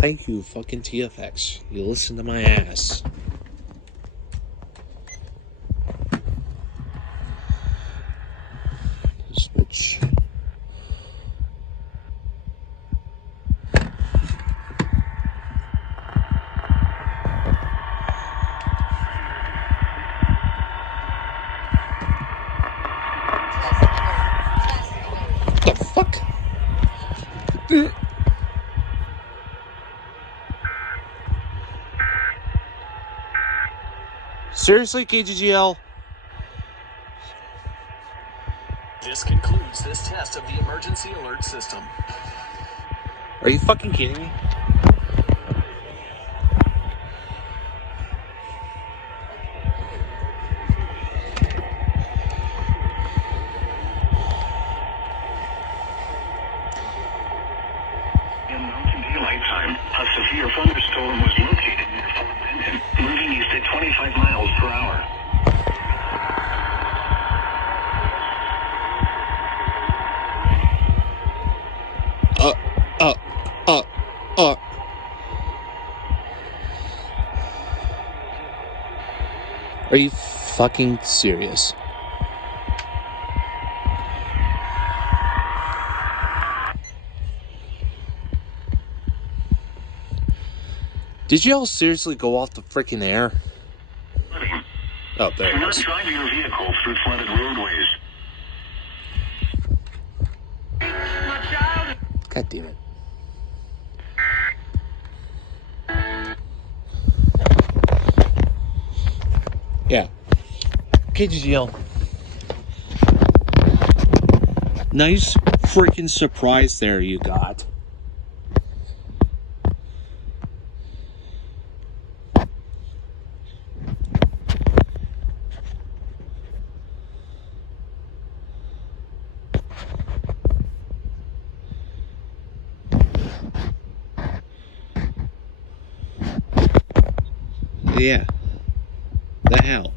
Thank you, fucking TFX. You listen to my ass. Switch. The fuck? Seriously, KGGL? This concludes this test of the emergency alert system. Are you fucking kidding me? In Mountain Daylight Time, a severe thunderstorm was located near Fort Benton, moving east at 25 miles per hour. Are you fucking serious? Did you all seriously go off the freaking air? Oh, there Do it not is. drive your vehicle through flooded roadways. God damn it. Yeah. KGGL. Nice freaking surprise there you got. Yeah. The hell?